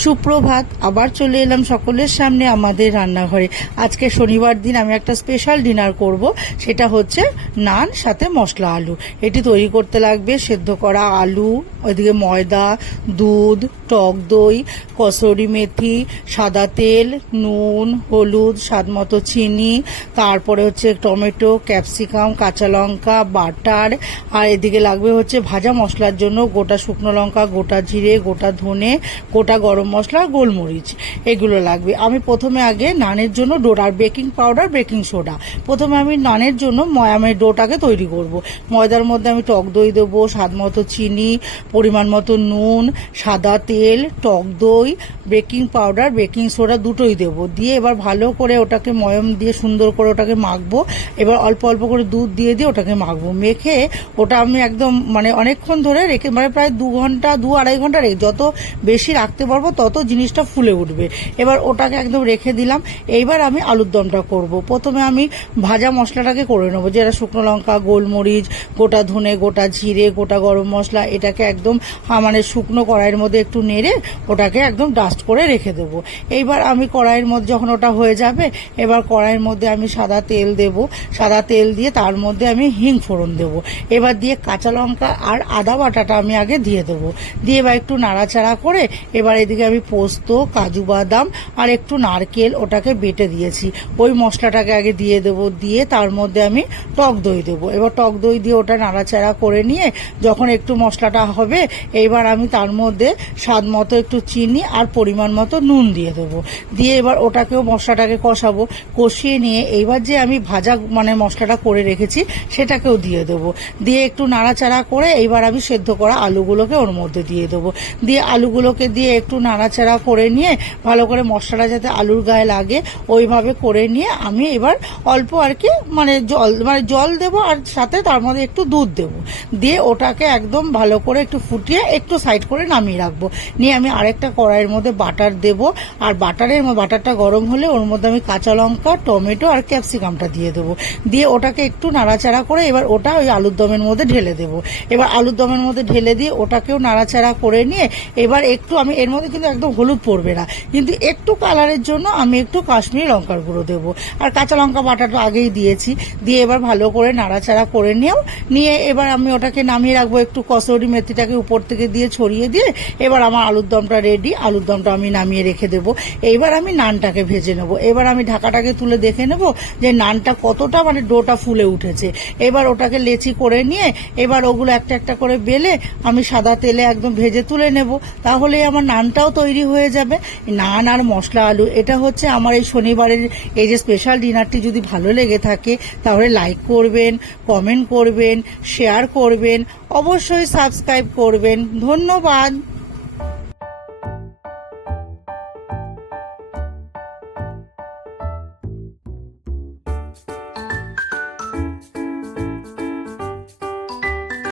সুপ্রভাত, আবার চলে এলাম সকলের সামনে আমাদের রান্নাঘরে। আজকে শনিবার দিন আমি একটা স্পেশাল ডিনার করব, সেটা হচ্ছে নান, সাথে মশলা আলু। এটি তৈরি করতে লাগবে সেদ্ধ করা আলু, ওইদিকে ময়দা, দুধ, টক দই, কসুরি মেথি, সাদা তেল, নুন, হলুদ, স্বাদ মতো চিনি, তারপরে হচ্ছে টমেটো, ক্যাপসিকাম, কাঁচা লঙ্কা, বাটার, আর এদিকে লাগবে হচ্ছে ভাজা মশলার জন্য গোটা শুকনো লঙ্কা, গোটা জিরে, গোটা ধনে, গোটা গরম মশলা, গোলমরিচ, এগুলো লাগবে। আমি প্রথমে আগে নানের জন্য ডো আর বেকিং পাউডার, বেকিং সোডা। প্রথমে আমি নানের জন্য ময়ামের ডোটাকে তৈরি করব। ময়দার মধ্যে আমি টক দই দেবো, স্বাদ মতো চিনি, পরিমাণ মতো নুন, সাদা তেল, টক দই, বেকিং পাউডার, বেকিং সোডা দুটোই দেবো। দিয়ে এবার ভালো করে ওটাকে ময়ম দিয়ে সুন্দর করে ওটাকে মাখবো। এবার অল্প অল্প করে দুধ দিয়ে দিয়ে ওটাকে মাখবো। মেখে ওটা আমি একদম মানে অনেকক্ষণ ধরে রেখে মানে প্রায় দু ঘণ্টা, দু আড়াই ঘণ্টা রেখে যত বেশি রাখতে পারব তত জিনিসটা ফুলে উঠবে। এবার ওটাকে একদম রেখে দিলাম। এইবার আমি আলুর দমটা করব। প্রথমে আমি ভাজা মশলাটাকে করে নেব। যেটা শুকনো লঙ্কা, গোলমরিচ, গোটা ধনে, গোটা জিরে, গোটা গরম মশলা, এটাকে একদম মানে শুকনো কড়াইয়ের মধ্যে একটু নেড়ে ওটাকে একদম ডাস্ট করে রেখে দেবো। এইবার আমি কড়াইয়ের মধ্যে যখন ওটা হয়ে যাবে, এবার কড়াইয়ের মধ্যে আমি সাদা তেল দেব। সাদা তেল দিয়ে তার মধ্যে আমি হিং ফোড়ন দেবো। এবার দিয়ে কাঁচা লঙ্কা আর আদা বাটাটা আমি আগে দিয়ে দেবো। দিয়ে এবার একটু নাড়াচাড়া করে এবার এদিকে আমি পোস্ত, কাজু বাদাম আর একটু নারকেল ওটাকে বেটে দিয়েছি। ওই মশলাটাকে আগে দিয়ে দেবো, দিয়ে তার মধ্যে আমি টক দই দেবো। এবার টক দই দিয়ে ওটা নাড়াচাড়া করে নিয়ে যখন একটু মশলাটা হবে, এইবার আমি তার মধ্যে স্বাদ মতো একটু চিনি আর পরিমাণ মতো নুন দিয়ে দেবো। দিয়ে এবার ওটাকেও মশলাটাকে কষাবো, কষিয়ে নিয়ে এইবার যে আমি ভাজা মানে মশলাটা করে রেখেছি, সেটাকেও দিয়ে দেবো। দিয়ে একটু নাড়াচাড়া করে এইবার আমি সেদ্ধ করা আলুগুলোকে ওর মধ্যে দিয়ে দেবো। দিয়ে আলুগুলোকে দিয়ে একটু নাড়াচাড়া করে নিয়ে ভালো করে মশলাটা যাতে আলুর গায়ে লাগে, ওইভাবে করে নিয়ে আমি এবার অল্প আর কি মানে জল মানে জল দেবো আর সাথে তার মধ্যে একটু দুধ দেবো। দিয়ে ওটাকে একদম ভালো করে একটু ফুটিয়ে একটু সাইড করে নামিয়ে রাখব। নিয়ে আমি আরেকটা কড়াইয়ের মধ্যে বাটার দেব। আর বাটারের বাটারটা গরম হলে ওর মধ্যে আমি কাঁচা লঙ্কা, টমেটো আর ক্যাপসিকামটা দিয়ে দেবো। দিয়ে ওটাকে একটু নাড়াচাড়া করে এবার ওটা ওই আলুর দমের মধ্যে ঢেলে দেবো। এবার আলুর দমের মধ্যে ঢেলে দিয়ে ওটাকেও নাড়াচাড়া করে নিয়ে এবার একটু আমি এর মধ্যে কিন্তু একদম হলুদ পড়বে না। কিন্তু একটু কালারের জন্য আমি একটু কাশ্মীরি লঙ্কার গুঁড়ো দেবো। আর কাঁচা লঙ্কা বাটাটা আগেই দিয়েছি। দিয়ে এবার ভালো করে নাড়াচাড়া করে নিয়েও নিয়ে এবার আমি ওটাকে নামিয়ে রাখব একটু কসৌরি মেথিটাকে উপর থেকে দিয়ে ছড়িয়ে দিয়ে এবার আমার আলুর দমটা রেডি আলুর দমটা আমি নামিয়ে রেখে দেবো। এইবার আমি নানটাকে ভেজে নেব। এবার আমি ঢাকাটাকে তুলে দেখে নেব যে নানটা কতটা মানে ডোটা ফুলে উঠেছে। এবার ওটাকে লেচি করে নিয়ে এবার ওগুলো একটা একটা করে বেলে আমি সাদা তেলে একদম ভেজে তুলে নেব। তাহলে আমার নানটাও তৈরি হয়ে যাবে। নান আর মশলা আলু, এটা হচ্ছে আমার এই শনিবারের এই যে স্পেশাল ডিনারটি যদি ভালো লেগে থাকে, তাহলে লাইক করবেন কমেন্ট করবেন শেয়ার করবেন, অবশ্যই সাবস্ক্রাইব করবেন। ধন্যবাদ।